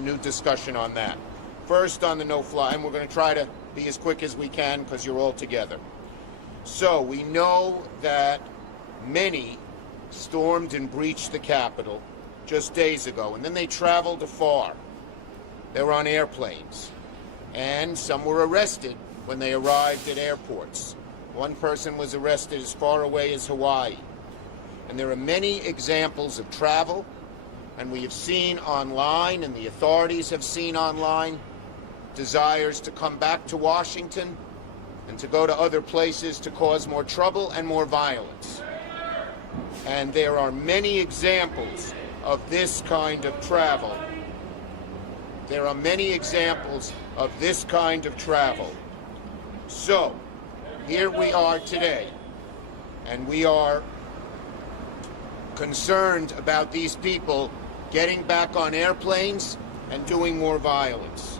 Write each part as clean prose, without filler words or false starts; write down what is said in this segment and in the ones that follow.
new discussion on that. First, on the no-fly, and we're going to try to be as quick as we can because you're all together. So we know that many stormed and breached the Capitol just days ago, and then they traveled afar. They were on airplanes, and some were arrested when they arrived at airports. One person was arrested as far away as Hawaii. And there are many examples of travel, and we have seen online, and the authorities have seen online, desires to come back to Washington and to go to other places to cause more trouble and more violence. And there are many examples of this kind of travel. There are many examples of this kind of travel. So, here we are today, and we are concerned about these people getting back on airplanes and doing more violence.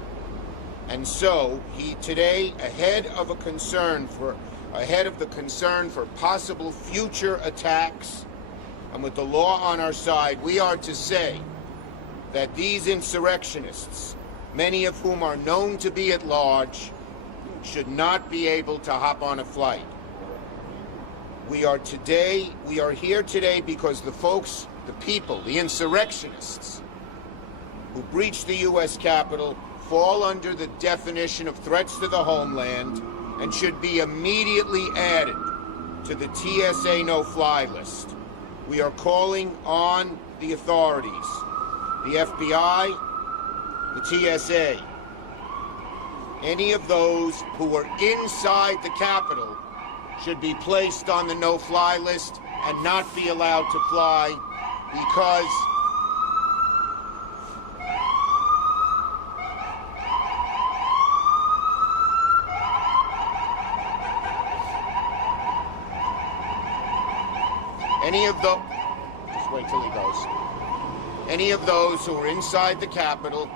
And so, today, ahead of the concern for possible future attacks, and with the law on our side, we are to say that these insurrectionists, many of whom are known to be at large, should not be able to hop on a flight. We are here today because the people, the insurrectionists who breached the U.S. Capitol fall under the definition of threats to the homeland and should be immediately added to the TSA no-fly list. We are calling on the authorities, the FBI, the TSA, any of those who are inside the Capitol should be placed on the no-fly list and not be allowed to fly because just wait till he goes. Any of those who are inside the Capitol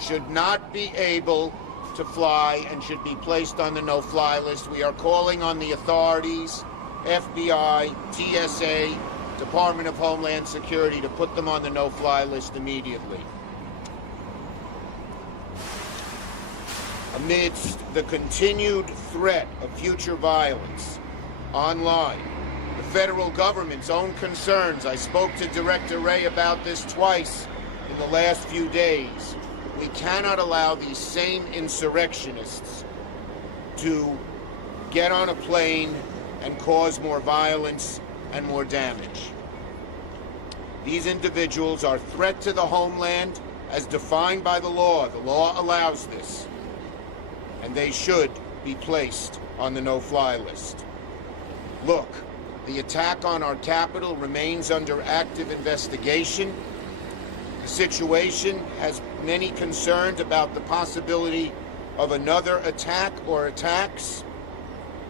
should not be able to fly and should be placed on the no-fly list. We are calling on the authorities, FBI, TSA, Department of Homeland Security to put them on the no-fly list immediately. Amidst the continued threat of future violence online, the federal government's own concerns, I spoke to Director Wray about this twice in the last few days. We cannot allow these same insurrectionists to get on a plane and cause more violence and more damage. These individuals are a threat to the homeland as defined by the law. The law allows this, and they should be placed on the no-fly list. Look, the attack on our Capitol remains under active investigation. The situation has many concerns about the possibility of another attack or attacks,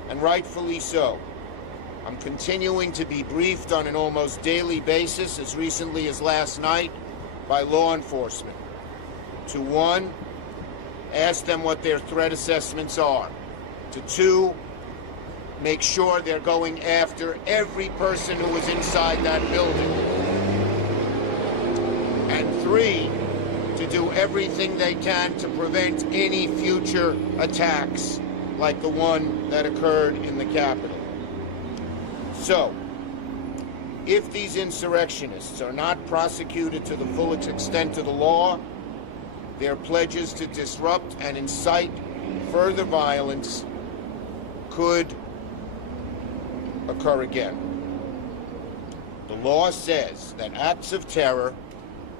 and rightfully so. I'm continuing to be briefed on an almost daily basis, as recently as last night, by law enforcement. To one, ask them what their threat assessments are. To two, make sure they're going after every person who was inside that building. And three, to do everything they can to prevent any future attacks like the one that occurred in the Capitol. So, if these insurrectionists are not prosecuted to the full extent of the law, their pledges to disrupt and incite further violence could occur again. The law says that acts of terror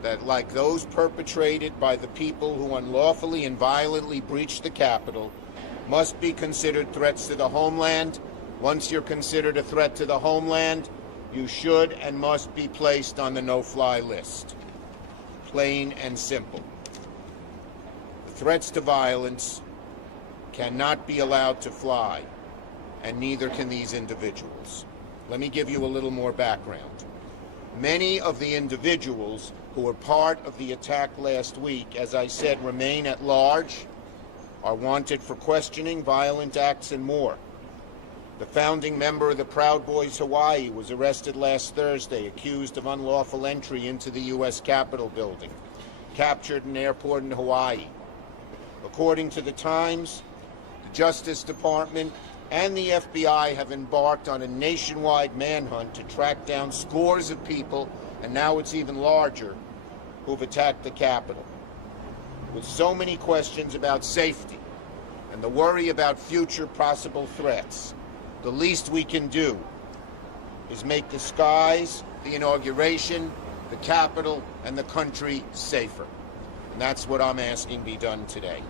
that, like those perpetrated by the people who unlawfully and violently breached the Capitol, must be considered threats to the homeland. Once you're considered a threat to the homeland, you should and must be placed on the no-fly list. Plain and simple. The threats to violence cannot be allowed to fly, and neither can these individuals. Let me give you a little more background. Many of the individuals who were part of the attack last week, as I said, remain at large, are wanted for questioning, violent acts, and more. The founding member of the Proud Boys Hawaii was arrested last Thursday, accused of unlawful entry into the U.S. Capitol building. captured an airport in Hawaii. According to the Times, the Justice Department and the FBI have embarked on a nationwide manhunt to track down scores of people, and now it's even larger, who've attacked the Capitol. With so many questions about safety and the worry about future possible threats, the least we can do is make the skies, the inauguration, the Capitol, and the country safer. And that's what I'm asking be done today.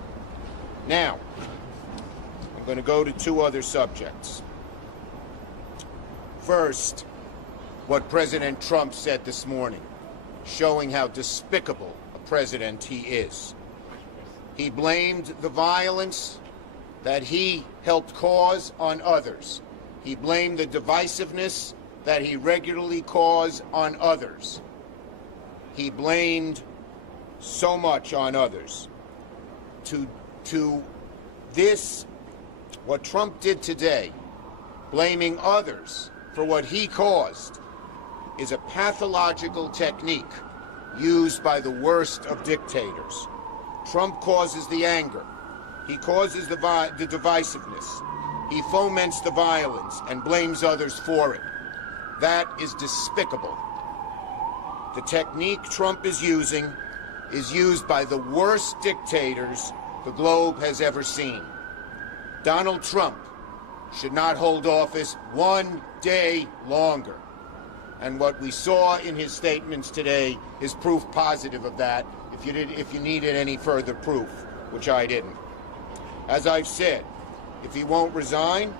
Now, I'm going to go to two other subjects. First, what President Trump said this morning, showing how despicable a president he is. He blamed the violence that he helped cause on others. He blamed the divisiveness that he regularly caused on others. He blamed so much on others. To this, what Trump did today, blaming others for what he caused, is a pathological technique used by the worst of dictators. Trump causes the anger. He causes the divisiveness. He foments the violence and blames others for it. That is despicable. The technique Trump is using is used by the worst dictators the globe has ever seen. Donald Trump should not hold office one day longer. And what we saw in his statements today is proof positive of that, if you needed any further proof, which I didn't. As I've said, if he won't resign,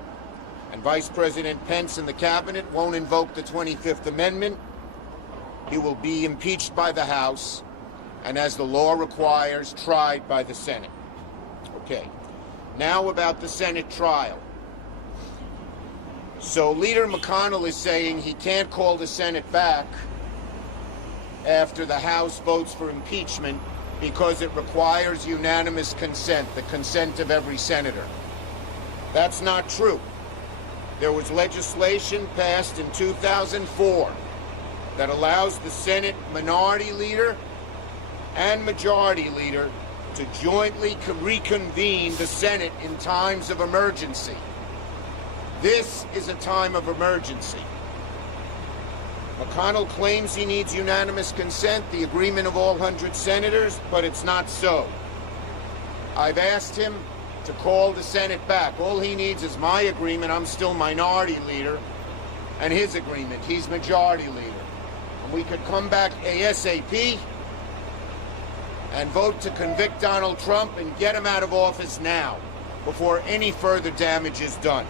and Vice President Pence and the cabinet won't invoke the 25th Amendment, he will be impeached by the House, and as the law requires, tried by the Senate. Okay, now about the Senate trial. So Leader McConnell is saying he can't call the Senate back after the House votes for impeachment because it requires unanimous consent, the consent of every senator. That's not true. There was legislation passed in 2004 that allows the Senate minority leader and majority leader to jointly reconvene the Senate in times of emergency. This is a time of emergency. McConnell claims he needs unanimous consent, the agreement of all 100 senators, but it's not so. I've asked him to call the Senate back. All he needs is my agreement, I'm still minority leader, and his agreement, he's majority leader. And we could come back ASAP and vote to convict Donald Trump and get him out of office now, before any further damage is done.